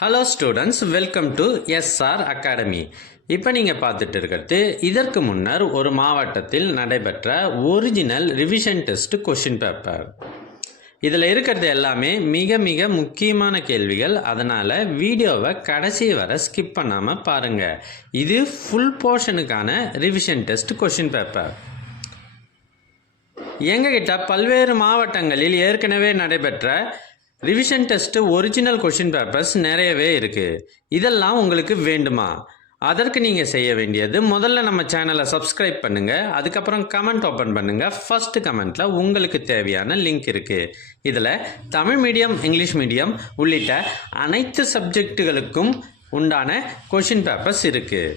Hello students, welcome to SR academy. இப்போ நீங்கள் பார்த்துட்டு இருக்கிறது இதற்கு முன்னர் ஒரு மாவட்டத்தில் நடைபெற்ற original revision test question paper. இதில் இருக்கிறது எல்லாமே மிக மிக முக்கியமான கேள்விகள். அதனால் வீடியோவை கடைசி வரை ஸ்கிப் பண்ணாமல் பாருங்கள். இது ஃபுல் போர்ஷனுக்கான ரிவிஷன் டெஸ்ட் கொஷின் பேப்பர். எங்ககிட்ட பல்வேறு மாவட்டங்களில் ஏற்கனவே நடைபெற்ற revision test original question papers நிறையவே இருக்குது. இதெல்லாம் உங்களுக்கு வேண்டுமா? அதற்கு நீங்கள் செய்ய வேண்டியது, முதல்ல நம்ம சேனலை சப்ஸ்கிரைப் பண்ணுங்கள். அதுக்கப்புறம் கமெண்ட் ஓப்பன் பண்ணுங்கள். ஃபர்ஸ்ட் கமெண்ட்டில் உங்களுக்கு தேவையான லிங்க் இருக்குது. இதில் தமிழ் மீடியம், இங்கிலீஷ் மீடியம் உள்ளிட்ட அனைத்து சப்ஜெக்டுகளுக்கும் உண்டான கொஷின் பேப்பர்ஸ் இருக்குது.